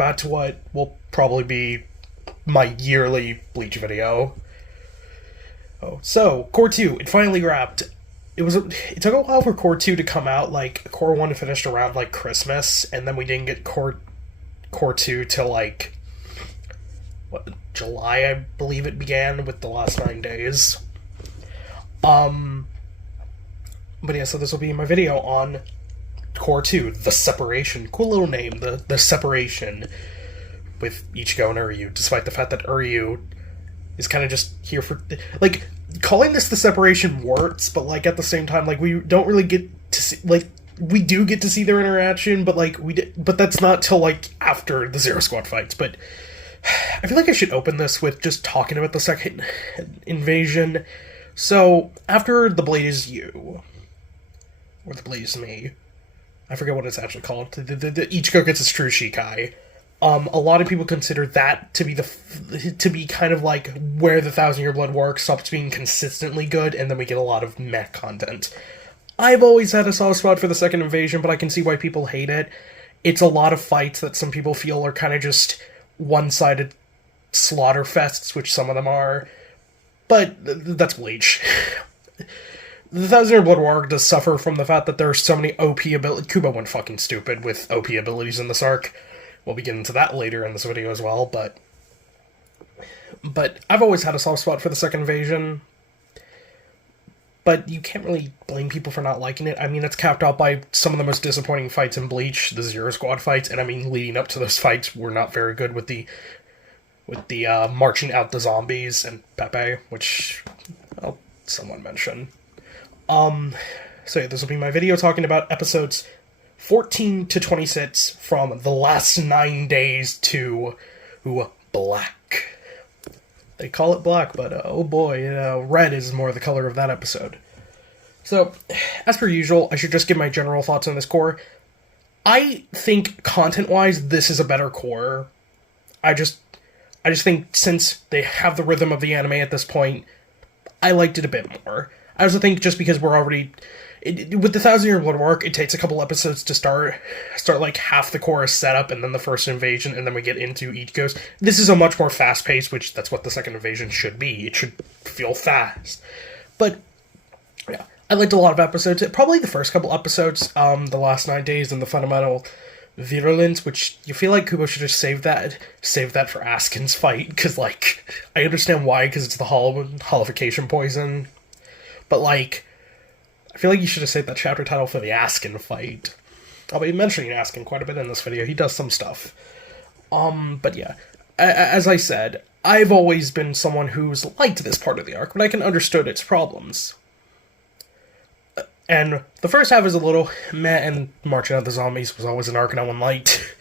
back to what will probably be my yearly Bleach video. Oh, so, Cour 2, it finally wrapped. It took a while for Cour 2 to come out, like, Cour 1 finished around, like, Christmas, and then we didn't get Cour 2 till, like, July, I believe it began, with the last 9 days. But yeah, so this will be my video on Cour 2, The Separation. Cool little name, The Separation, with Ichigo and Uryu, despite the fact that Uryu is kind of just here for, like, calling this The Separation works, but, like, at the same time, like, we don't really get to see, like, we do get to see their interaction, but, like, but that's not till, like, after the Zero Squad fights, but I feel like I should open this with just talking about the second invasion. So, after the Blaze You, or the Blaze Me, I forget what it's actually called, the Ichigo gets his true Shikai. A lot of people consider that to be kind of like where the Thousand Year Blood War stops being consistently good, and then we get a lot of meh content. I've always had a soft spot for the second invasion, but I can see why people hate it. It's a lot of fights that some people feel are kind of just one-sided slaughter fests, which some of them are, but that's Bleach. The Thousand Year Blood War does suffer from the fact that there are so many OP abilities. Kubo went fucking stupid with OP abilities in this arc. We'll be getting to that later in this video as well, but I've always had a soft spot for the second invasion. But you can't really blame people for not liking it. I mean, it's capped out by some of the most disappointing fights in Bleach, the Zero Squad fights, and I mean, leading up to those fights were not very good with the marching out the zombies and Pepe, which I'll somewhat mention. So yeah, this will be my video talking about episodes 14 to 26 from the last 9 days to Black. They call it Black, but oh boy, red is more the color of that episode. So, as per usual, I should just give my general thoughts on this cour. I think, content-wise, this is a better cour. I just think since they have the rhythm of the anime at this point, I liked it a bit more. I also think just because we're already... with the Thousand Year Blood War, it takes a couple episodes to start like half the cour is set up, and then the first invasion, and then we get into Ichigo's. This is a much more fast-paced, which that's what the second invasion should be. It should feel fast. But, yeah, I liked a lot of episodes. Probably the first couple episodes, the last 9 days, and the fundamental virulence, which you feel like Kubo should have saved that for Askin's fight, because, like, I understand why, because it's the holification poison, but, like, I feel like you should have saved that chapter title for the Askin fight. I'll be mentioning Askin quite a bit in this video. He does some stuff. But yeah, as I said, I've always been someone who's liked this part of the arc, but I can understood its problems. And the first half is a little meh, and marching out the zombies was always an arc no one liked.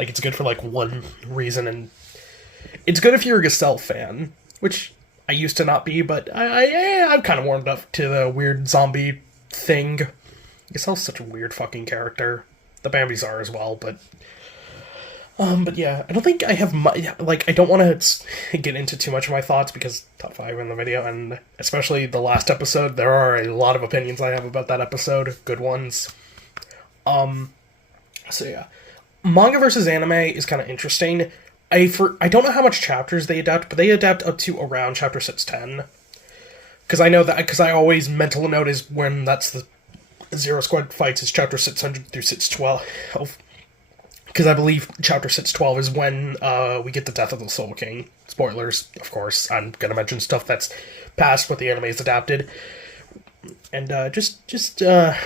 Like, it's good for, like, one reason, and it's good if you're a Gestalt fan, which I used to not be, but I've kind of warmed up to the weird zombie thing. Gestalt's such a weird fucking character. The Bambis are as well, but yeah, I don't think I have I don't want to get into too much of my thoughts, because top 5 in the video, and especially the last episode, there are a lot of opinions I have about that episode, good ones. So yeah, manga versus anime is kind of interesting. I don't know how much chapters they adapt, but they adapt up to around chapter 610. Because I know that, because I always mental note is when that's the Zero Squad fights is chapter 600 through 612. Because I believe chapter 612 is when we get the death of the Soul King. Spoilers, of course. I'm going to mention stuff that's past what the anime is adapted. And the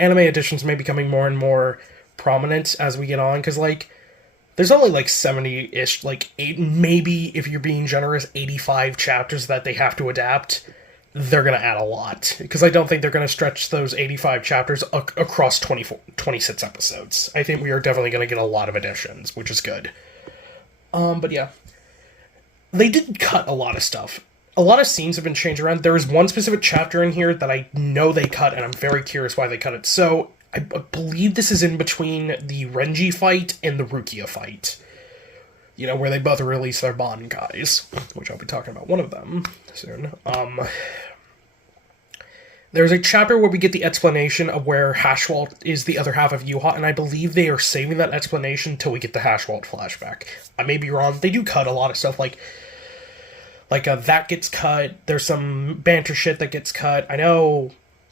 anime editions may be becoming more and more prominent as we get on, because, like, there's only, like, 70-ish, like, maybe, if you're being generous, 85 chapters that they have to adapt. They're going to add a lot, because I don't think they're going to stretch those 85 chapters across 26 episodes. I think we are definitely going to get a lot of additions, which is good. But yeah. They did cut a lot of stuff. A lot of scenes have been changed around. There is one specific chapter in here that I know they cut, and I'm very curious why they cut it. So, I believe this is in between the Renji fight and the Rukia fight. You know, where they both release their Bond guys, which I'll be talking about one of them soon. There's a chapter where we get the explanation of where Hashwalt is the other half of Yuha, and I believe they are saving that explanation till we get the Hashwalt flashback. I may be wrong. They do cut a lot of stuff, like that gets cut. There's some banter shit that gets cut. I know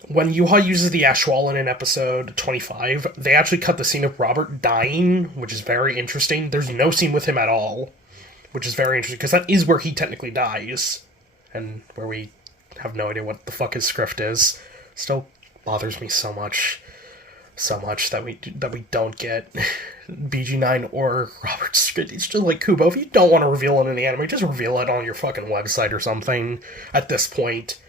when Yuha uses the Ashwallen in episode 25, they actually cut the scene of Robert dying, which is very interesting. There's no scene with him at all, which is very interesting, because that is where he technically dies, and where we have no idea what the fuck his script is. Still bothers me so much that we don't get BG9 or Robert's script. It's just like, Kubo, if you don't want to reveal it in the anime, just reveal it on your fucking website or something at this point.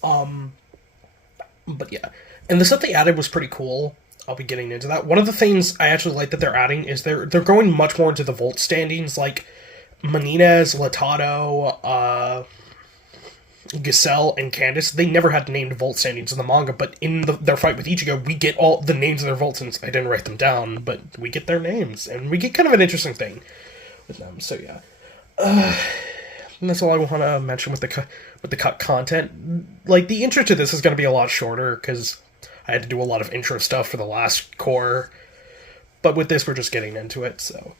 But yeah. And the stuff they added was pretty cool. I'll be getting into that. One of the things I actually like that they're adding is they're going much more into the Volt standings, like Menendez, Latado, Giselle, and Candace. They never had named Volt standings in the manga, but in their fight with Ichigo, we get all the names of their Volts, and I didn't write them down, but we get their names, and we get kind of an interesting thing with them, so yeah. And that's all I want to mention with the cut content. Like, the intro to this is going to be a lot shorter, because I had to do a lot of intro stuff for the last cour, but with this, we're just getting into it, so.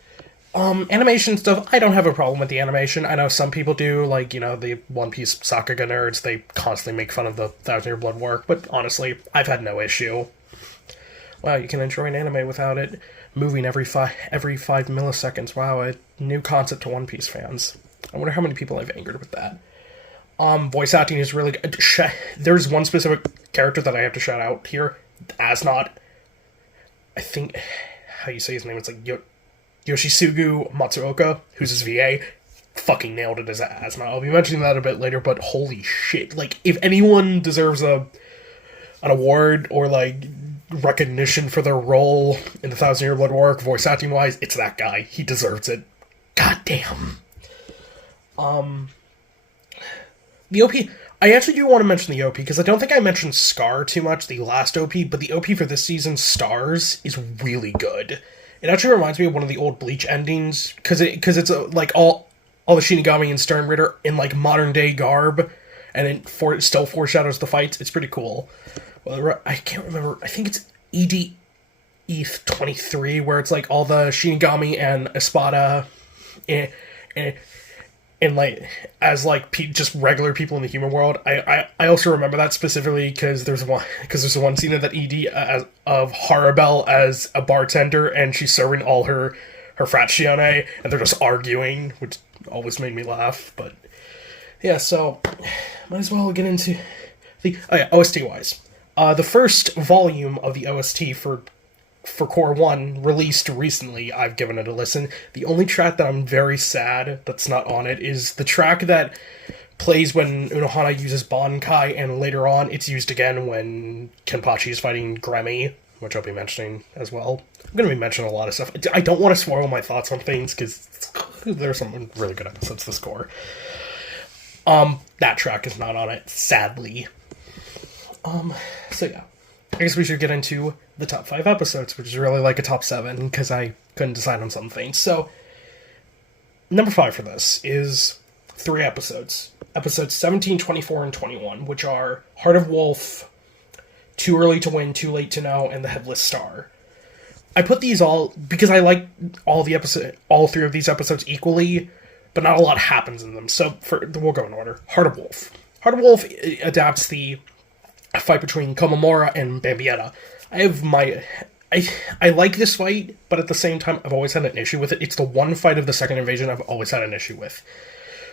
Animation stuff, I don't have a problem with the animation. I know some people do, like, you know, the One Piece Sakuga nerds, they constantly make fun of the Thousand Year Blood work, but honestly, I've had no issue. Wow, you can enjoy an anime without it moving every 5 milliseconds. Wow, a new concept to One Piece fans. I wonder how many people I've angered with that. Voice acting is really good. There's one specific character that I have to shout out here. Asnot. I think, how you say his name, it's like Yoshisugu Matsuoka, who's his VA, fucking nailed it as Asma. I'll be mentioning that a bit later, but holy shit. Like, if anyone deserves an award or, like, recognition for their role in the Thousand Year Blood War, voice acting-wise, it's that guy. He deserves it. God damn. The OP... I actually do want to mention the OP, because I don't think I mentioned Scar too much, the last OP, but the OP for this season, Stars, is really good. It actually reminds me of one of the old Bleach endings, because it's like all the Shinigami and Stern Ritter in like modern day garb, and it still foreshadows the fights. It's pretty cool. Well, I can't remember. I think it's ETH 23, where it's like all the Shinigami and Espada, and like as like just regular people in the human world. I also remember that specifically because there's one scene of that ED of Harabelle as a bartender, and she's serving all her fraccione, and they're just arguing, which always made me laugh. But yeah, so might as well get into the OST wise. The first volume of the OST for Cour 1 released recently. I've given it a listen. The only track that I'm very sad that's not on it is the track that plays when Unohana uses Bankai, and later on it's used again when Kenpachi is fighting Gremmy, which I'll be mentioning as well. I'm going to be mentioning a lot of stuff. I don't want to spoil my thoughts on things, because there's some really good episodes this Cour. That track is not on it, sadly. So yeah. I guess we should get into the top 5 episodes, which is really like a top 7, because I couldn't decide on something. So, number 5 for this is 3 episodes. Episodes 17, 24, and 21, which are Heart of Wolf, Too Early to Win, Too Late to Know, and The Headless Star. I put these all because I like all 3 of these episodes equally, but not a lot happens in them. So we'll go in order. Heart of Wolf. Heart of Wolf adapts the fight between Komamura and Bambietta. I like this fight, but at the same time, I've always had an issue with it. It's the one fight of the second invasion I've always had an issue with.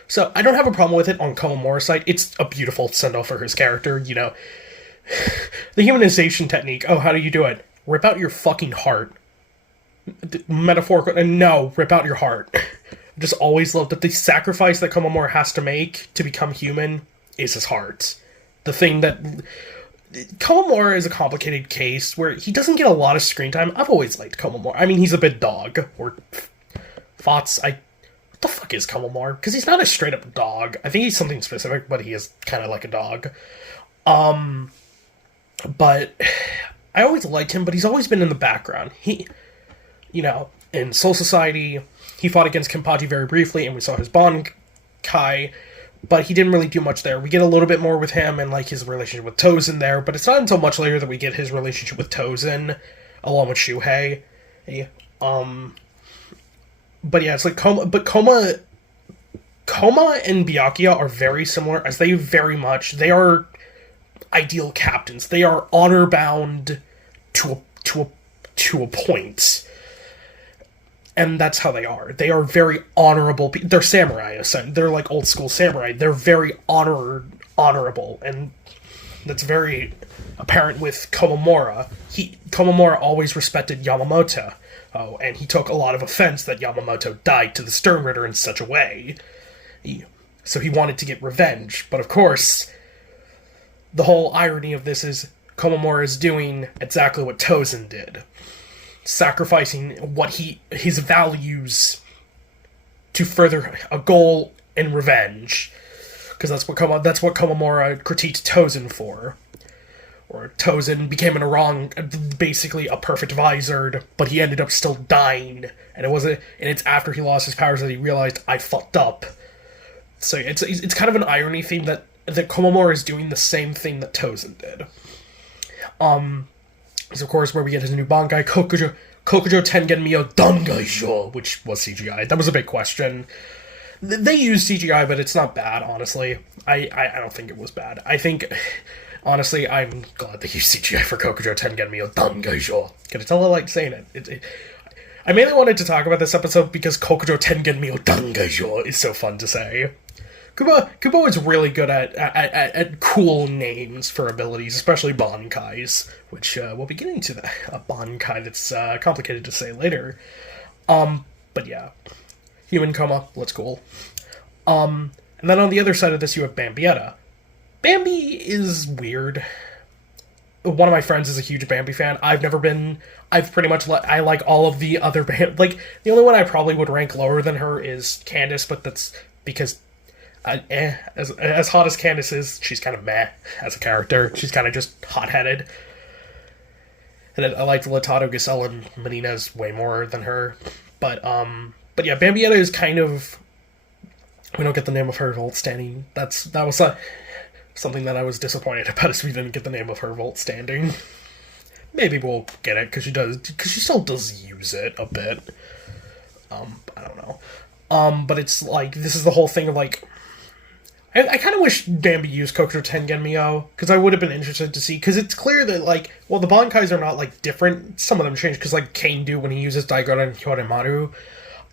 So, I don't have a problem with it on Komamura's side. It's a beautiful send-off for his character, you know. The humanization technique. Oh, how do you do it? Rip out your fucking heart. Metaphorical. No, rip out your heart. I just always loved that the sacrifice that Komamura has to make to become human is his heart. The thing that... Komamura is a complicated case where he doesn't get a lot of screen time. I've always liked Komamura. I mean, he's a bit dog. Or... Fots, what the fuck is Komamura? Because he's not a straight-up dog. I think he's something specific, but he is kind of like a dog. But... I always liked him, but he's always been in the background. He... You know, in Soul Society, he fought against Kenpachi very briefly, and we saw his Bankai, but he didn't really do much there. We get a little bit more with him and, like, his relationship with Tozen there, but it's not until much later that we get his relationship with Tozen, along with Shuhei. But yeah, it's like Koma and Byakuya are very similar, as they are ideal captains. They are honor-bound to a point. And that's how they are. They are very honorable people. They're samurai. They're like old school samurai. They're very honorable. And that's very apparent with Komamura. Komamura always respected Yamamoto. Oh, and he took a lot of offense that Yamamoto died to the Stern Ritter in such a way. So he wanted to get revenge. But of course, the whole irony of this is Komamura is doing exactly what Tozen did. Sacrificing his values to further a goal in revenge, because that's what Komamura critiqued Tozen for. Or Tozen became basically a perfect vizard, but he ended up still dying, and it's after he lost his powers that he realized, I fucked up. So it's kind of an irony theme that Komamura is doing the same thing that Tozen did. Is of course where we get his new Bankai, Kokujo Tengen Mio Dangaijo, which was CGI. That was a big question. They used CGI, but it's not bad, honestly. I don't think it was bad. I think, honestly, I'm glad they used CGI for Kokujo Tengen Mio Dangaijo. Can I tell I like saying it? I mainly wanted to talk about this episode because Kokujo Tengen Mio Dangaijo is so fun to say. Kubo is really good at cool names for abilities, especially Bankais, which we'll be getting to a Bankai that's complicated to say later. But yeah, Human Coma, let's cool. And then on the other side of this, you have Bambietta. Bambi is weird. One of my friends is a huge Bambi fan. I like all of the other like, the only one I probably would rank lower than her is Candace, but that's because as hot as Candace is, she's kind of meh as a character. She's kind of just hot-headed. And I liked Latato, Giselle, and Menina's way more than her. But yeah, Bambietta is kind of... We don't get the name of her Volt standing. That was something that I was disappointed about, is we didn't get the name of her Volt standing. Maybe we'll get it, because she still does use it a bit. I don't know. But it's like, this is the whole thing of like... I kind of wish Bambi used Kokujo Tengen Mio, because I would have been interested to see, because it's clear that, like, well, the Bankais are not, like, different. Some of them change, because, like, Kane do when he uses Daigoro and Hyoremaru.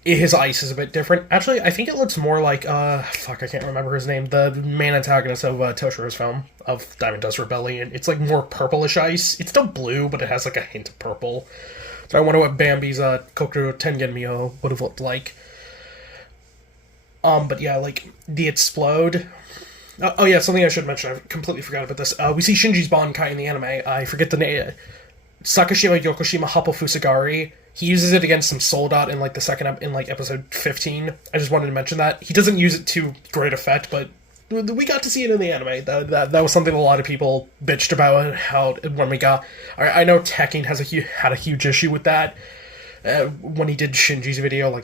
His ice is a bit different. Actually, I think it looks more like, I can't remember his name, the main antagonist of Toshiro's film, of Diamond Dust Rebellion. It's, like, more purplish ice. It's still blue, but it has, like, a hint of purple. So I wonder what Bambi's Kokujo Tengen Mio would have looked like. But yeah, like, the Explode... oh yeah, something I should mention, I completely forgot about this. We see Shinji's Bankai in the anime. I forget the name. Sakashima Yokoshima Happo Fusagari. He uses it against some Soldat in, like, episode 15. I just wanted to mention that. He doesn't use it to great effect, but we got to see it in the anime. That was something a lot of people bitched about, how when we got... I know Tekken had a huge issue with that. When he did Shinji's video, 4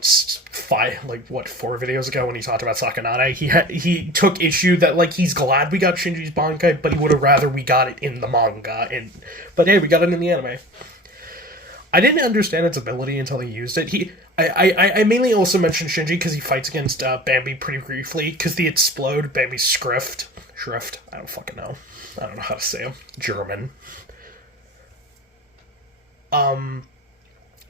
videos ago, when he talked about Sakanade, he took issue that, like, he's glad we got Shinji's Bankai, but he would have rather we got it in the manga. But hey, we got it in the anime. I didn't understand its ability until he used it. I mainly also mentioned Shinji because he fights against Bambi pretty briefly, because the Explode, Bambi's Schrift, I don't fucking know. I don't know how to say him. German.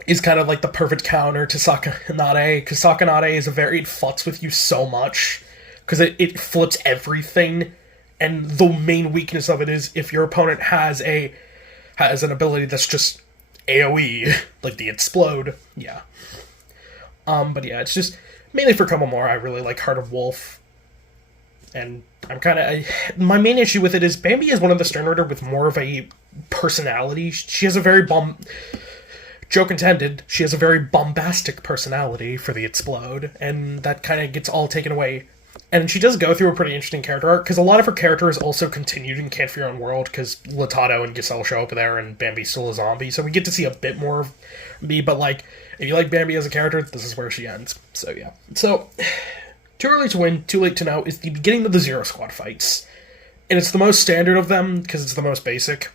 Is kind of like the perfect counter to Sakanade, because Sakanade is it fucks with you so much, because it flips everything, and the main weakness of it is if your opponent has an ability that's just AoE, like the Explode, yeah. But yeah, it's just, mainly for Komamura, I really like Heart of Wolf, and my main issue with it is Bambi is one of the Stern Ritter with more of a personality. She has a very joke intended, she has a very bombastic personality for the Explode, and that kind of gets all taken away. And she does go through a pretty interesting character arc, because a lot of her character is also continued in Can't Fear Your Own World, because Latato and Giselle show up there, and Bambi's still a zombie, so we get to see a bit more of Bambi, but, like, if you like Bambi as a character, this is where she ends. So, yeah. So, Too Early to Win, Too Late to Know is the beginning of the Zero Squad fights. And it's the most standard of them, because it's the most basic.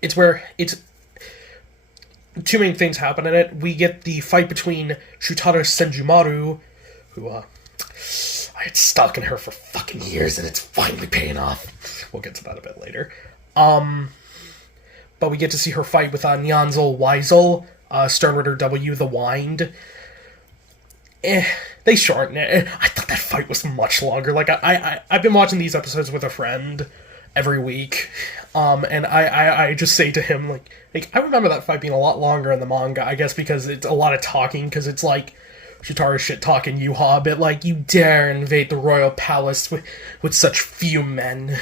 It's where two main things happen in it. We get the fight between Shutara Senjumaru, who, I had stuck in her for fucking years, and it's finally paying off. We'll get to that a bit later. But we get to see her fight with Nyanzel Weisel, Sternritter W, the Wind. They shorten it. I thought that fight was much longer. Like, I've been watching these episodes with a friend every week, and I just say to him, like, I remember that fight being a lot longer in the manga, I guess because it's a lot of talking, because it's like, Shutara shit-talking Yuha a bit, like, you dare invade the royal palace with such few men.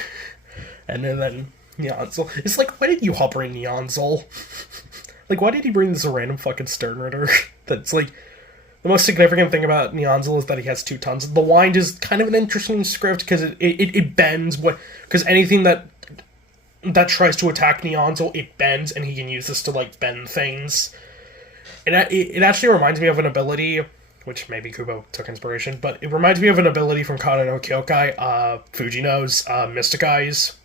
And then Nyanzel. It's like, why did Yuha bring Nyanzel? Like, why did he bring this random fucking Sternritter? That's, like, the most significant thing about Nyanzel is that he has 2 tons. The Wind is kind of an interesting script, because it bends what... Because anything that tries to attack Nyanzel, it bends, and he can use this to, like, bend things. And it actually reminds me of an ability, which maybe Kubo took inspiration, but it reminds me of an ability from Kana no Kyokai, Fujino's Mystic Eyes.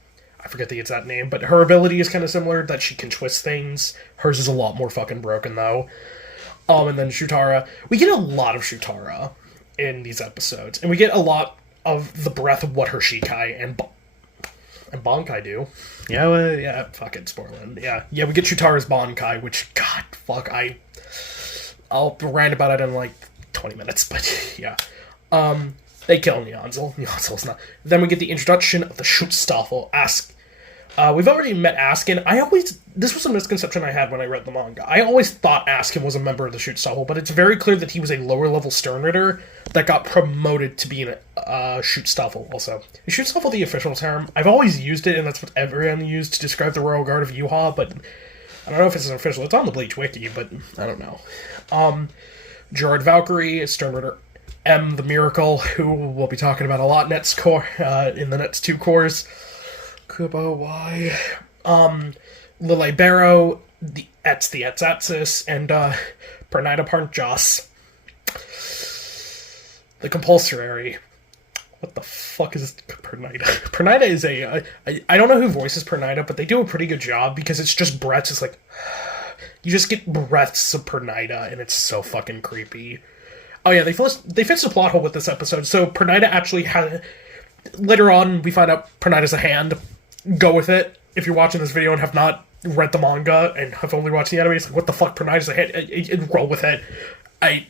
I forget the exact name, but her ability is kind of similar, that she can twist things. Hers is a lot more fucking broken, though. And then Shutara. We get a lot of Shutara in these episodes, and we get a lot of the breadth of what her Shikai and Bankai do. Yeah, fuck it, spoiling. Yeah, we get Shutara's Bankai, which, god, fuck, I'll rant about it in, like, 20 minutes, but, yeah. They kill Nyanzel. Nyanzel's not... Then we get the introduction of the Schutzstaffel. We've already met Askin. This was a misconception I had when I read the manga. I always thought Askin was a member of the Schutzstaffel, but it's very clear that he was a lower-level Sternritter that got promoted to being a Schutzstaffel also. Is Schutzstaffel the official term? I've always used it, and that's what everyone used to describe the Royal Guard of Yuha, but I don't know if it's an official. It's on the Bleach wiki, but I don't know. Gerard Valkyrie is Sternritter M, the Miracle, who we'll be talking about a lot in the next 2 cores. Kubo, why? Lile Barrow, the Etzatzis, and Pernida Parnjas. The Compulsory. What the fuck is Pernida? Pernida is I don't know who voices Pernida, but they do a pretty good job, because it's just breaths. It's like, you just get breaths of Pernida, and it's so fucking creepy. Oh yeah, they fixed the plot hole with this episode. So Pernida actually had... Later on, we find out Pernida's a hand. Go with it. If you're watching this video and have not read the manga and have only watched the anime, it's like, what the fuck, Pernida's a hand? Roll with it. I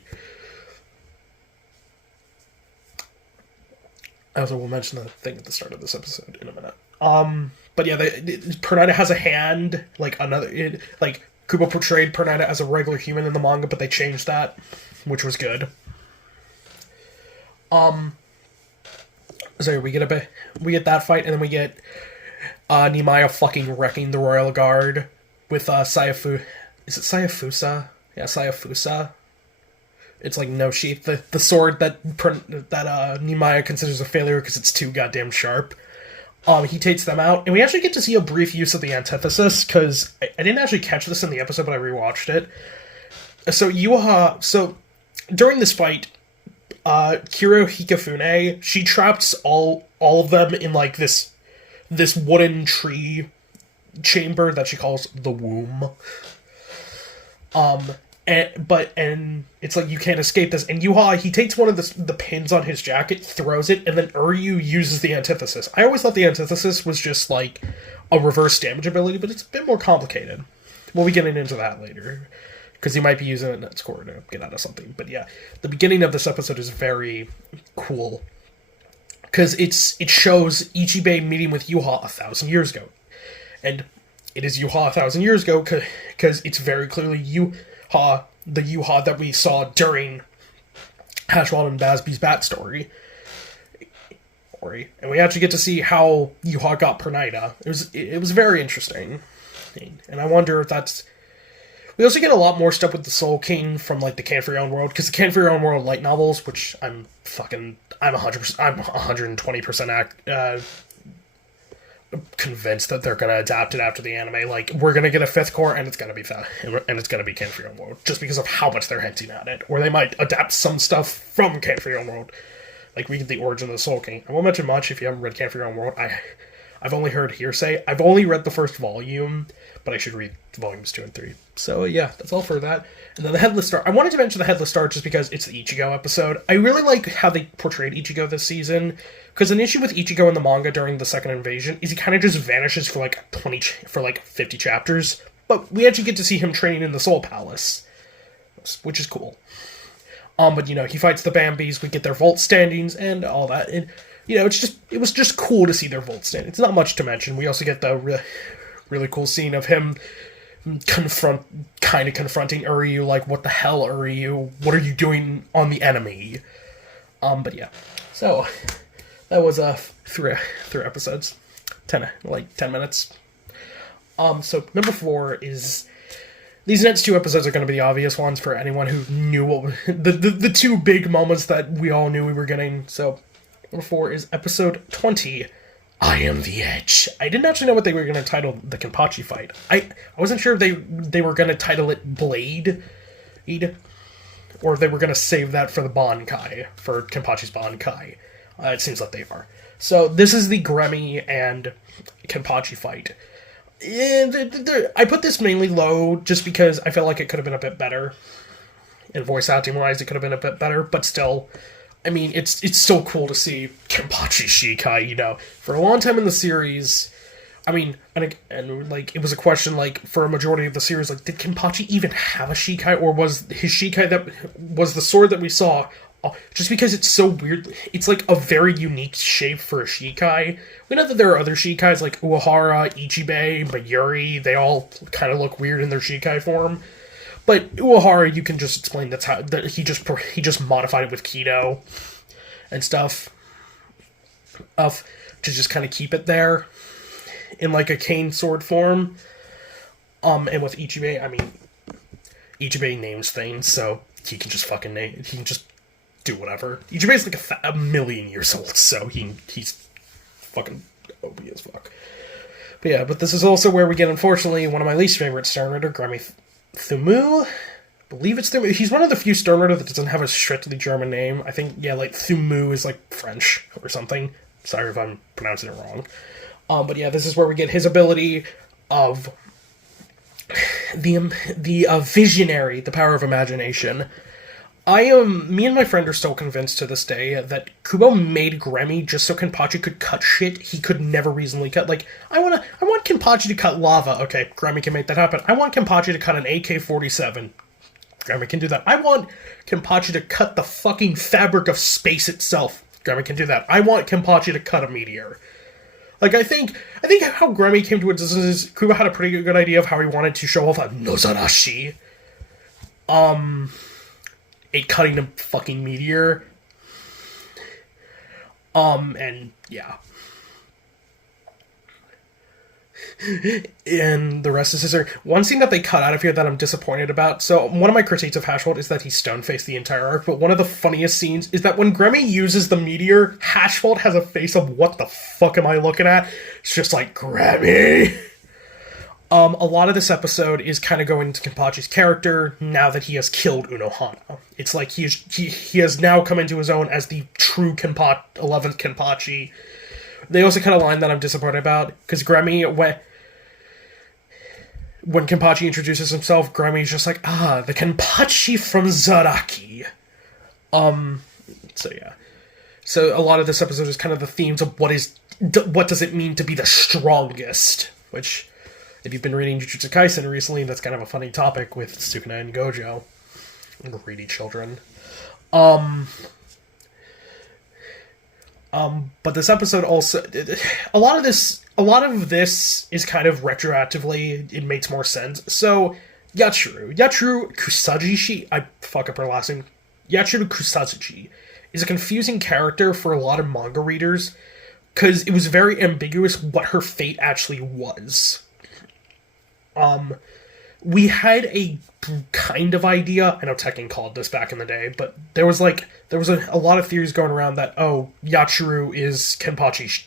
also will mention the thing at the start of this episode in a minute. But yeah, Pernida has a hand, like Kubo portrayed Pernida as a regular human in the manga, but they changed that, which was good. So we get that fight, and then we get Nimaya fucking wrecking the Royal Guard with Sayafu. Is it Sayafusa? Yeah, Sayafusa. It's like no sheath, the sword that Nimaya considers a failure because it's too goddamn sharp. He takes them out, and we actually get to see a brief use of the antithesis, because I didn't actually catch this in the episode, but I rewatched it. So during this fight, Kiro Hikafune, she traps all of them in, like, this wooden tree chamber that she calls the womb. And it's like, you can't escape this. And Yuha, he takes one of the pins on his jacket, throws it, and then Uryu uses the antithesis. I always thought the antithesis was just, like, a reverse damage ability, but it's a bit more complicated. We'll be getting into that later, because he might be using it in that score to get out of something. But yeah, the beginning of this episode is very cool, because it shows Ichibei meeting with Yuha 1,000 years ago. And it is Yuha 1,000 years ago, because it's very clearly the Yuha that we saw during Hashwald and Basby's bat story. And we actually get to see how Yuha got Pernida. It was very interesting. And I wonder if that's... We also get a lot more stuff with the Soul King from, like, the Can For Your Own World, because the Can For Your Own World light novels, which I'm 120% convinced that they're going to adapt it after the anime. Like, we're going to get a fifth cour, and it's going to be that, and it's going to be Can't World, just because of how much they're hinting at it. Or they might adapt some stuff from Can't World. Like, we get the origin of the Soul King. I won't mention much if you haven't read Can't World. I've only heard hearsay. I've only read the first volume, but I should read volumes 2 and 3. So yeah, that's all for that. And then the Headless Star. I wanted to mention the Headless Star just because it's the Ichigo episode. I really like how they portrayed Ichigo this season, because an issue with Ichigo in the manga during the second invasion is he kind of just vanishes for like 50 chapters, but we actually get to see him training in the Soul Palace, which is cool. But he fights the Bambis, we get their vault standings and all that, and it was just cool to see their vault standings. It's not much to mention. We also get the really cool scene of him confronting Uryu, like, what the hell, Uryu? What are you doing on the enemy? But yeah. So, that was, 3 episodes. 10 minutes. So, number 4 is... These next 2 episodes are going to be the obvious ones for anyone who knew what... The 2 big moments that we all knew we were getting. So, number 4 is episode 20... I Am the Edge. I didn't actually know what they were going to title the Kenpachi fight. I wasn't sure if they were going to title it Blade, or if they were going to save that for the Bankai, for Kenpachi's Bankai. It seems like they are. So this is the Gremmy and Kenpachi fight. I put this mainly low just because I felt like it could have been a bit better. And voice acting-wise, it could have been a bit better, but still... I mean, it's so cool to see Kenpachi Shikai, For a long time in the series, I mean, and it was a question, like, for a majority of the series, like, did Kenpachi even have a Shikai, or was his Shikai that was the sword that we saw, just because it's so weird, it's, like, a very unique shape for a Shikai. We know that there are other Shikais, like Uehara, Ichibei, Mayuri, they all kind of look weird in their Shikai form. But Uehara, you can just explain that he just modified it with Kido and stuff, to just kind of keep it there in like a cane sword form. And with Ichibei, I mean, Ichibei names things, so he can just fucking he can just do whatever. Ichibei's like a million years old, so he's fucking OP as fuck. But yeah, but this is also where we get, unfortunately, one of my least favorite Stern Ritter, Gremmy Thumu? I believe it's Thumu. He's one of the few Stern Ritter that doesn't have a strictly German name. I think, yeah, like, Thumu is, like, French or something. Sorry if I'm pronouncing it wrong. But yeah, this is where we get his ability of the visionary, the power of imagination. Me and my friend are still convinced to this day that Kubo made Gremmy just so Kenpachi could cut shit he could never reasonably cut. Like, I want Kenpachi to cut lava. Okay, Gremmy can make that happen. I want Kenpachi to cut an AK-47. Gremmy can do that. I want Kenpachi to cut the fucking fabric of space itself. Gremmy can do that. I want Kenpachi to cut a meteor. Like, I think how Gremmy came to it is Kubo had a pretty good idea of how he wanted to show off a Nozarashi. A cutting a fucking meteor. And yeah. And the rest is history. One scene that they cut out of here that I'm disappointed about. So, one of my critiques of Hashwold is that he's stone-faced the entire arc, but one of the funniest scenes is that when Gremmy uses the meteor, Hashwold has a face of, what the fuck am I looking at? It's just like, Gremmy! A lot of this episode is kind of going into Kenpachi's character now that he has killed Unohana. It's like he has now come into his own as the true 11th Kenpachi. They also cut a line that I'm disappointed about, because Gremmy, when Kenpachi introduces himself, Gremmy's just like, the Kenpachi from Zaraki. So yeah. So a lot of this episode is kind of the themes of what does it mean to be the strongest, which... If you've been reading Jujutsu Kaisen recently, that's kind of a funny topic with Sukuna and Gojo. Greedy children. But this episode also... A lot of this is kind of retroactively, it makes more sense. So, Yachiro Kusajishi, I fuck up her last name. Yachiro Kusajishi is a confusing character for a lot of manga readers, because it was very ambiguous what her fate actually was. We had a kind of idea, I know Tekken called this back in the day, but there was a lot of theories going around that, Yachiro is Kenpachi's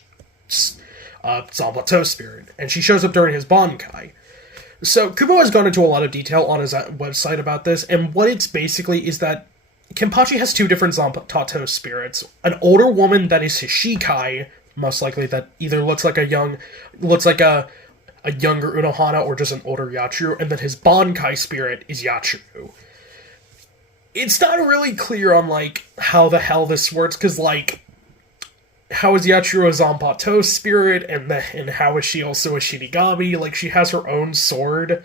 Zanpato spirit, and she shows up during his Bankai. So Kubo has gone into a lot of detail on his website about this, and what it's basically is that Kenpachi has two different Zanpato spirits. An older woman that is his Shikai, most likely that either looks like a younger Unohana or just an older Yachiro, and then his Bankai spirit is Yachiro. It's not really clear on, like, how the hell this works, because, like, how is Yachiro a Zanpato spirit, and how is she also a Shinigami? Like, she has her own sword.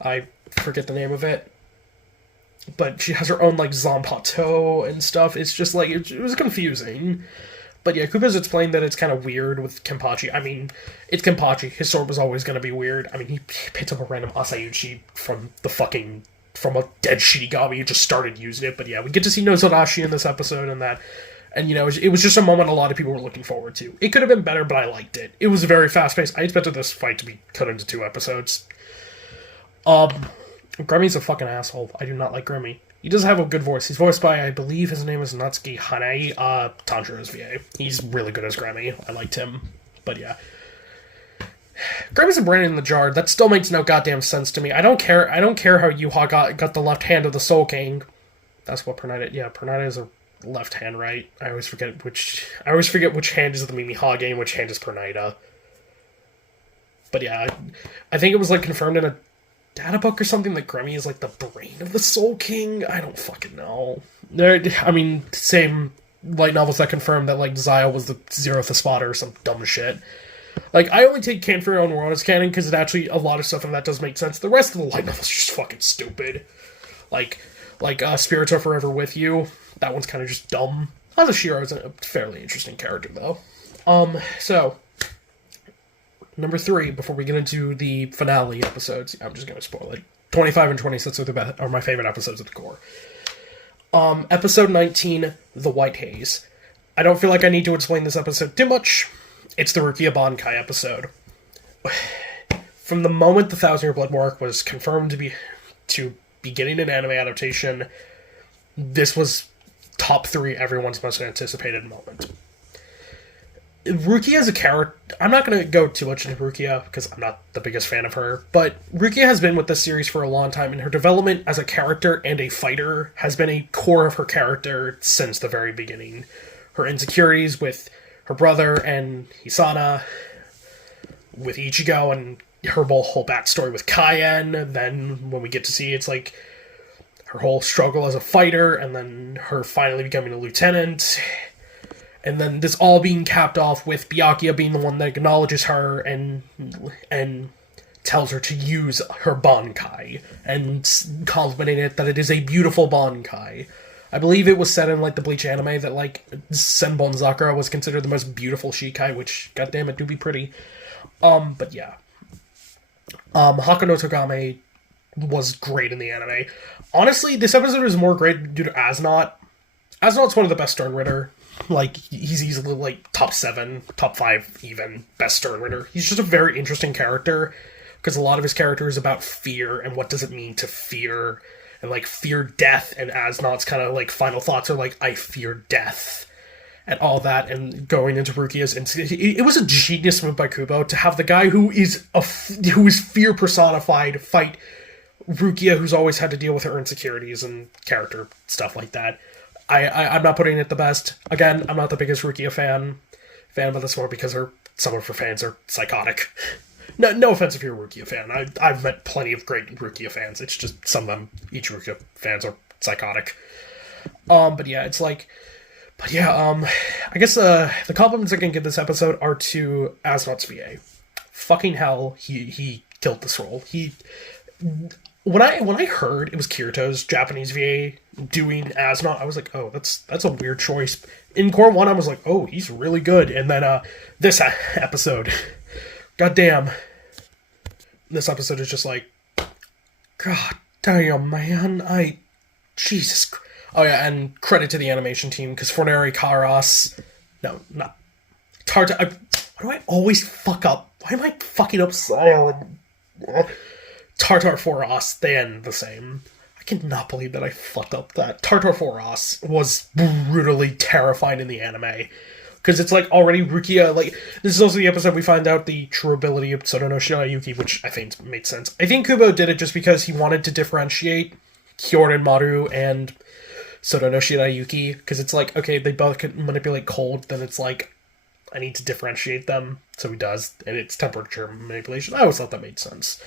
I forget the name of it. But she has her own, like, Zanpato and stuff. It's just, like, it was confusing. But yeah, Kubo's explained that it's kind of weird with Kenpachi. I mean, it's Kenpachi. His sword was always going to be weird. I mean, he picked up a random Asayuchi from a dead Shinigami and just started using it. But yeah, we get to see Nozodashi in this episode and that. And, you know, it was just a moment a lot of people were looking forward to. It could have been better, but I liked it. It was very fast-paced. I expected this fight to be cut into 2 episodes. Gremmy's a fucking asshole. I do not like Grammy. He does have a good voice. He's voiced by, I believe his name is Natsuki Hanai, Tanjiro's VA. He's really good as Grammy. I liked him. But yeah. Grammy's a brain in the jar. That still makes no goddamn sense to me. I don't care how Yuha got the left hand of the Soul King. That's what Pernida... Yeah, Pernida is a left hand, right? I always forget which hand is the Mimi Hage and which hand is Pernida. But yeah, I think it was, like, confirmed in a data book or something that Grammy is, like, the brain of the Soul King. I don't fucking know. I mean, same light novels that confirm that, like, Zaya was the Zeroth spotter or some dumb shit. Like, I only take Can for Your Own World as canon because it actually, a lot of stuff in that does make sense. The rest of the light novels are just fucking stupid. Like Spirits Are Forever With You. That one's kind of just dumb. Hazashiro is a fairly interesting character, though. So, number 3, before we get into the finale episodes, I'm just going to spoil it. 25 and 26 are my favorite episodes of the cour. Episode 19, The White Haze. I don't feel like I need to explain this episode too much. It's the Rukia Bankai episode. From the moment the Thousand Year Blood War was confirmed to be getting an anime adaptation, this was top 3 everyone's most anticipated moment. Rukia is a character... I'm not going to go too much into Rukia, because I'm not the biggest fan of her, but Rukia has been with this series for a long time, and her development as a character and a fighter has been a core of her character since the very beginning. Her insecurities with her brother and Hisana, with Ichigo, and her whole backstory with Cayenne. Then when we get to see it's like her whole struggle as a fighter, and then her finally becoming a lieutenant, and then this all being capped off with Byakuya being the one that acknowledges her and tells her to use her Bankai, and complimenting it that it is a beautiful Bankai. I believe it was said in, like, the Bleach anime that, like, Senbon Sakura was considered the most beautiful Shikai, which, goddammit, do be pretty. But yeah. Haka no Togame was great in the anime. Honestly, this episode is more great due to Asnot. Asnot's one of the best Sternritter. Like, he's easily, like, top 7, top 5 even, best Sternritter. He's just a very interesting character, because a lot of his character is about fear, and what does it mean to fear, and, like, fear death, and Asnot's kind of, like, final thoughts are, like, I fear death, and all that, and going into Rukia's... It was a genius move by Kubo to have the guy who is fear personified fight Rukia, who's always had to deal with her insecurities and character stuff like that. I'm not putting it the best. Again, I'm not the biggest Rukia fan, but that's more because some of her fans are psychotic. No offense if you're a Rukia fan. I've met plenty of great Rukia fans. It's just some of them, each Rukia fans are psychotic. But yeah, it's like... But yeah, I guess the compliments I can give this episode are to Asnot's VA. Fucking hell, he killed this role. When I heard it was Kirito's Japanese VA doing Asnot, I was like, oh, that's a weird choice. In Cour 1, I was like, oh, he's really good. And then this episode, goddamn, this episode is just like, god damn, man, Jesus Christ. Oh yeah, and credit to the animation team, because Forneri Karas... No, not... Tartar... Why do I always fuck up? Why am I fucking up silent? Tartar Foros, they end the same. I cannot believe that I fucked up that. Tartar Foros was brutally terrifying in the anime. Because it's, like, already Rukia, like, this is also the episode we find out the true ability of Soto no Shirayuki, which I think made sense. I think Kubo did it just because he wanted to differentiate Hyorin Maru and Soto no Shirayuki, because it's like, okay, they both can manipulate cold, then it's like, I need to differentiate them, so he does, and it's temperature manipulation. I always thought that made sense.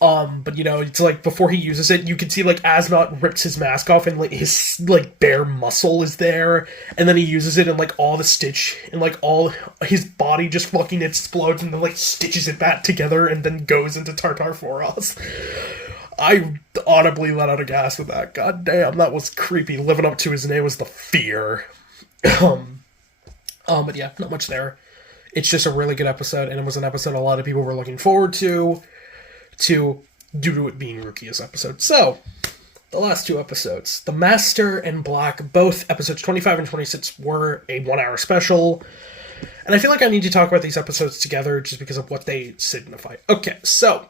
But, you know, it's like, before he uses it, you can see, like, Asnot rips his mask off, and, like, his, like, bare muscle is there, and then he uses it, and, like, all the stitch, and, like, all his body just fucking explodes, and then, like, stitches it back together, and then goes into Tartar Foros. I audibly let out a gasp with that. God damn, that was creepy. Living up to his name was the Fear. But yeah, not much there. It's just a really good episode, and it was an episode a lot of people were looking forward to due to it being Rukia's episode. So, the last two episodes, The Master and Black, both episodes 25 and 26 were a 1 hour special, and I feel like I need to talk about these episodes together just because of what they signify. Okay, so,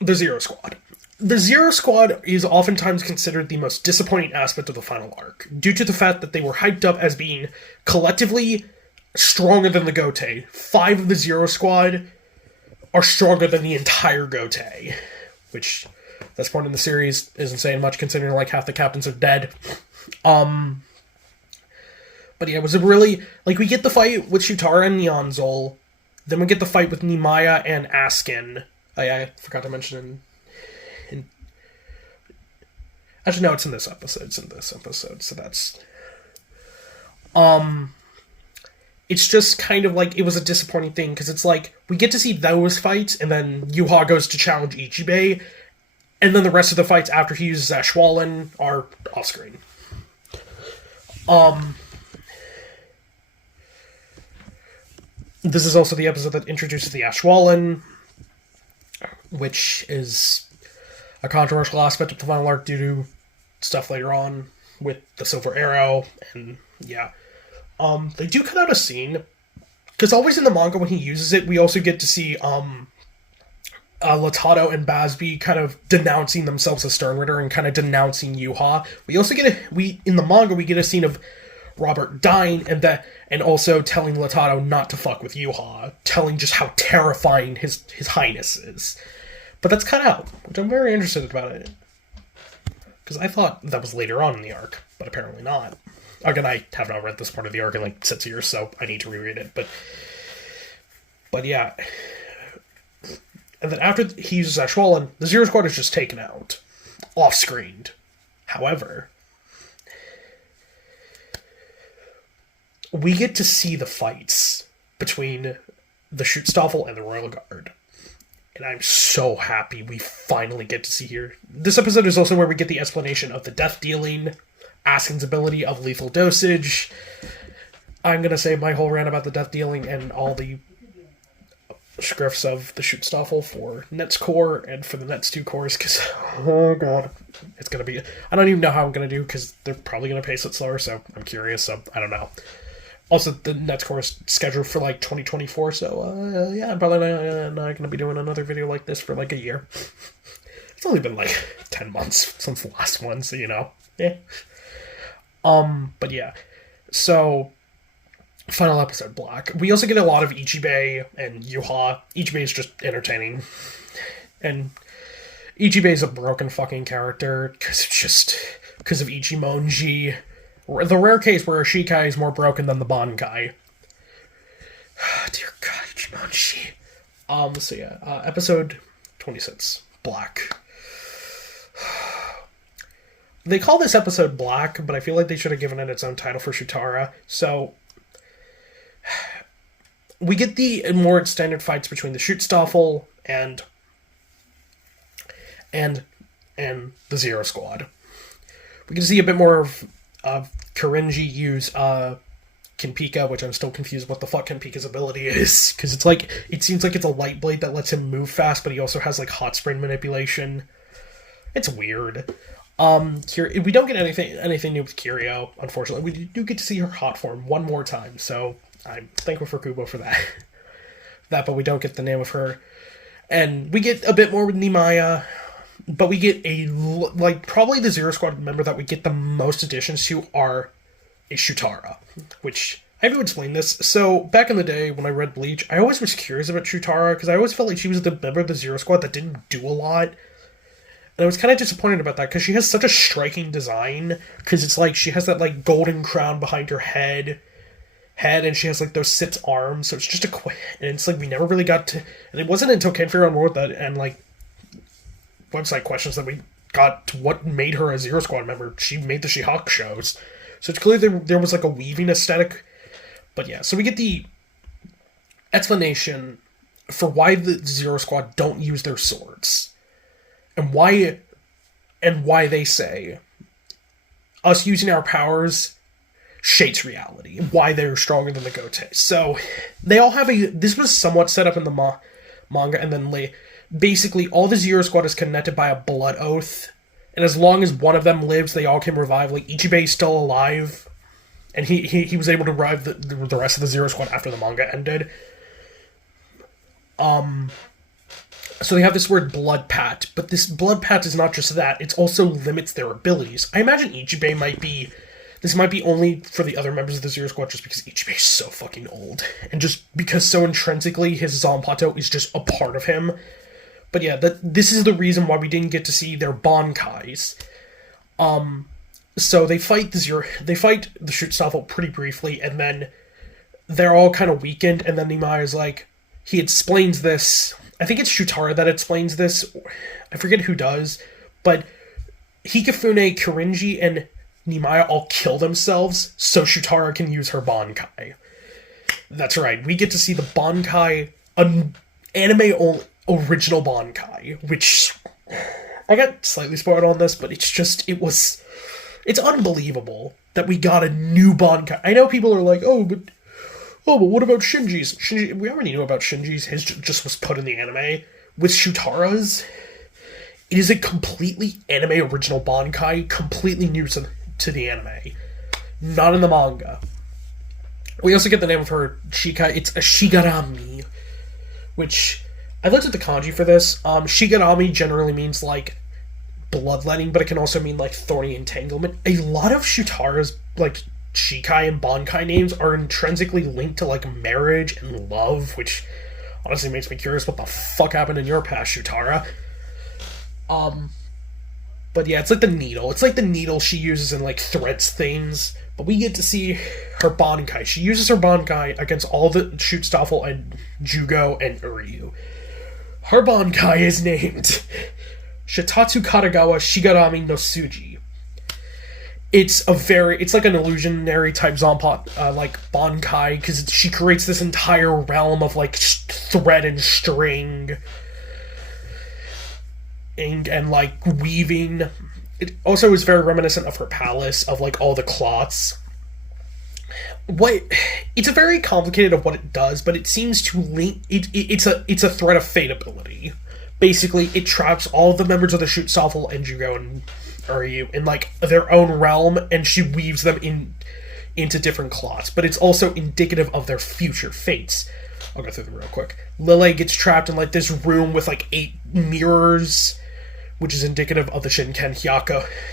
the Zero Squad. The Zero Squad is oftentimes considered the most disappointing aspect of the final arc, due to the fact that they were hyped up as being collectively stronger than the Gotei. 5 of the Zero Squad are stronger than the entire Gotei, which, at this point in the series, isn't saying much considering, like, half the captains are dead. But yeah, it was a really, like, we get the fight with Shutara and Nyanzol, then we get the fight with Nimaya and Askin. I forgot to mention actually, no, it's in this episode, so that's... It's just kind of like, it was a disappointing thing, because it's like, we get to see those fights, and then Yuha goes to challenge Ichibei, and then the rest of the fights after he uses Ashwallen are off-screen. This is also the episode that introduces the Ashwallen, which is a controversial aspect of the final arc due to stuff later on with the Silver Arrow, and yeah. They do cut out a scene, because always in the manga when he uses it, we also get to see, Latato and Basby kind of denouncing themselves as Sternritter and kind of denouncing Yuha. We also get in the manga, we get a scene of Robert dying, and also telling Latato not to fuck with Yuha, telling just how terrifying his highness is. But that's cut out, which I'm very interested about it. Because I thought that was later on in the arc, but apparently not. Again, I have not read this part of the arc in like 6 years, so I need to reread it, but yeah. And then after he uses Ashwallen, the Zero Squad is just taken out. Off-screened. However, we get to see the fights between the Schutzstaffel and the Royal Guard. And I'm so happy we finally get to see here. This episode is also where we get the explanation of the death dealing, Askin's ability of lethal dosage. I'm going to say my whole rant about the death dealing and all the scripts of the Schutzstaffel for Net's cour and for the Net's 2 cours, because, oh god, it's going to be... I don't even know how I'm going to do, because they're probably going to pace it slower, so I'm curious, so I don't know. Also, the Net's cour is scheduled for, like, 2024, so, yeah, I'm probably not going to be doing another video like this for, like, a year. It's only been, like, 10 months since the last one, so, you know, yeah. But yeah, so... Final episode, Black. We also get a lot of Ichibei and Yuha. Ichibei is just entertaining. And Ichibei is a broken fucking character, because of Ichimonji. The rare case where a Shikai is more broken than the Bankai. Dear God, Ichimonji. So yeah, episode 26, Black. They call this episode Black, but I feel like they should have given it its own title for Shutara. So... we get the more extended fights between the Schutzstaffel and the Zero Squad. We get to see a bit more of Korinji use Kinpika, which I'm still confused what the fuck Kinpika's ability is, because it's like, it seems like it's a light blade that lets him move fast, but he also has like hot spring manipulation. It's weird. We don't get anything new with Kiryu, unfortunately. We do get to see her hot form one more time, so I'm thankful for Kubo for that. But we don't get the name of her. And we get a bit more with Nimaya, but we get probably the Zero Squad member that we get the most additions to are a Shutara, which I have to explain this. So, back in the day when I read Bleach, I always was curious about Shutara, because I always felt like she was the member of the Zero Squad that didn't do a lot. And I was kind of disappointed about that, because she has such a striking design, because it's like, she has that, like, golden crown behind her head, and she has, like, those 6 arms, so it's just and it's like, we never really got to, and it wasn't until Ken Fear on World that, and, like, website questions that we got to what made her a Zero Squad member. She made the She-Hulk shows. So it's clear there was, like, a weaving aesthetic. But yeah, so we get the explanation for why the Zero Squad don't use their swords. And why they say us using our powers shapes reality. Why they're stronger than the Gote. So they all have this was somewhat set up in the manga, and then basically all the Zero Squad is connected by a blood oath. And as long as one of them lives, they all can revive. Like, Ichibe's still alive. And he was able to revive the rest of the Zero Squad after the manga ended. So they have this word blood pact, but this blood pact is not just that, it also limits their abilities. I imagine Ichibe this might be only for the other members of the Zero Squad just because Ichibe is so fucking old. And just because so intrinsically his Zanpato is just a part of him. But yeah, this is the reason why we didn't get to see their Bankais. So they fight the Schutzstaffel pretty briefly, and then they're all kind of weakened, and then Nemaya's like, he explains this. I think it's Shutara that explains this. I forget who does, but Hikifune, Kirinji, and Nemaya all kill themselves so Shutara can use her Bankai. That's right, we get to see the Bankai, an anime original Bankai, which I got slightly spoiled on this, but it's unbelievable that we got a new Bankai. I know people are like, but what about Shinji's? We already knew about Shinji's. His just was put in the anime. With Shutara's, it is a completely anime original Bankai, completely new to the anime. Not in the manga. We also get the name of her, Shika. It's a Shigarami, which, I looked at the kanji for this. Shigarami generally means, like, bloodletting, but it can also mean, like, thorny entanglement. A lot of Shutara's, like, Shikai and Bankai names are intrinsically linked to, like, marriage and love, which honestly makes me curious what the fuck happened in your past, Shutara. But yeah, it's like the needle. It's like the needle she uses and, like, threads things. But we get to see her Bankai. She uses her Bankai against all the Schutzstaffel and Jugo and Uryu. Her Bankai is named Shitatsu Katagawa Shigarami no Suji. It's like an illusionary type Zanpato, like, Bankai, because she creates this entire realm of, like, thread and string, and like, weaving. It also is very reminiscent of her palace, of, like, all the cloths. It's a very complicated of what it does, but it seems to link, it's a thread of fate ability. Basically, it traps all of the members of the Schutzstaffel and Jugo and Uryu in, like, their own realm, and she weaves them into different cloths, but it's also indicative of their future fates. I'll go through them real quick. Lele gets trapped in, like, this room with, like, 8 mirrors, which is indicative of the Shinken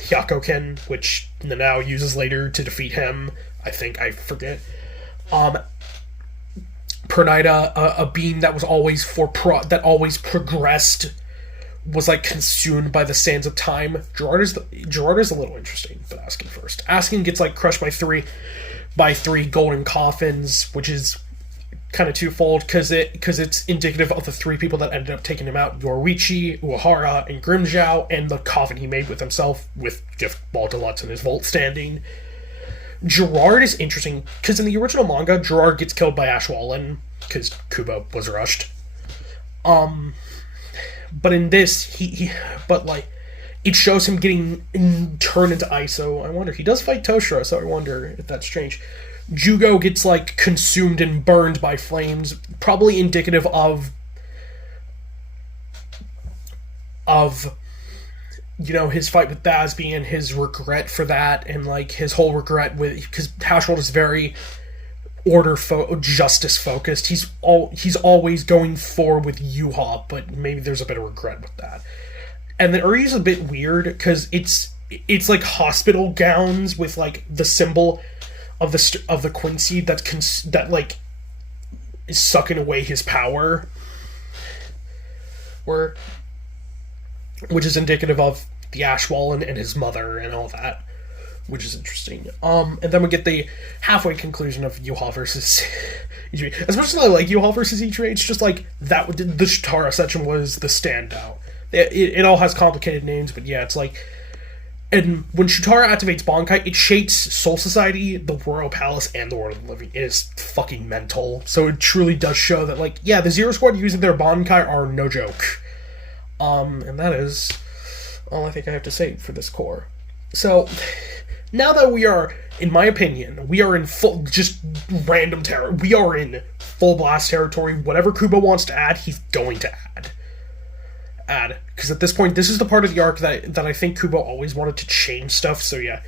Hyakuken, which Nanao uses later to defeat him. I forget. Pernida, a being that was always that always progressed, was, like, consumed by the sands of time. Gerard is a little interesting, but Askin first. Askin gets, like, crushed by three golden coffins, which is kind of twofold, because it's indicative of the 3 people that ended up taking him out: Yoruichi, Uehara, and Grimmjow, and the coffin he made with himself, with Gift Ball Deluxe in his vault standing. Gerard is interesting, because in the original manga, Gerard gets killed by Ashwallen, because Kubo was rushed. But in this, it shows him getting turned into ice, so I wonder, he does fight Toshiro, so I wonder if that's strange. Jugo gets, like, consumed and burned by flames, probably indicative of you know, his fight with Thabsby and his regret for that, and, like, his whole regret because Hashwold is very justice focused. He's always going forward with Yuha, but maybe there's a bit of regret with that. And then Uryu's a bit weird, because it's like hospital gowns with, like, the symbol of the Quincy that like is sucking away his power, which is indicative of the Ashwallen and his mother and all that, which is interesting. And then we get the halfway conclusion of Yuha versus Ichibei. As much as I like Yuha versus Ichibei, it's just like that. The Shitara section was the standout. It all has complicated names, but yeah, it's like. And when Shutara activates Bankai, it shakes Soul Society, the Royal Palace, and the World of the Living. It is fucking mental. So it truly does show that, like, yeah, the Zero Squad using their Bankai are no joke. And that is all I think I have to say for this core. So, now that we are, in my opinion, we are in full, just random terror. We are in full blast territory. Whatever Kubo wants to add, he's going to add. Because at this point, this is the part of the arc that I think Kubo always wanted to change stuff, so yeah.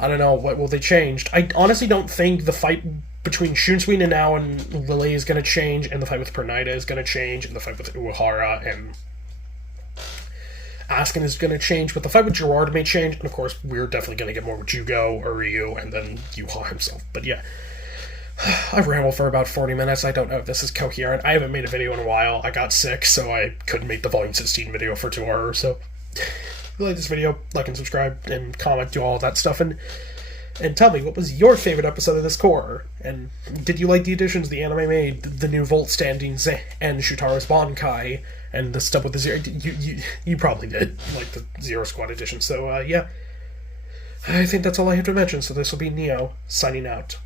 I don't know, what will they change? I honestly don't think the fight between Shunsui Nanao and Lily is going to change, and the fight with Pernida is going to change, and the fight with Uehara and Askin is going to change, but the fight with Gerard may change, and of course, we're definitely going to get more with Jugo, Uryu, and then Yuha himself, but yeah. I've rambled for about 40 minutes. I don't know if this is coherent. I haven't made a video in a while. I got sick, so I couldn't make the Volume 16 video for 2 hours. So, if you like this video, like and subscribe, and comment, do all that stuff, and tell me, what was your favorite episode of this core? And did you like the additions the anime made? The new Volt standings, and Shutara's Bankai, and the stuff with the Zero... You probably did like the Zero Squad edition, so, yeah. I think that's all I have to mention, so this will be Neo, signing out.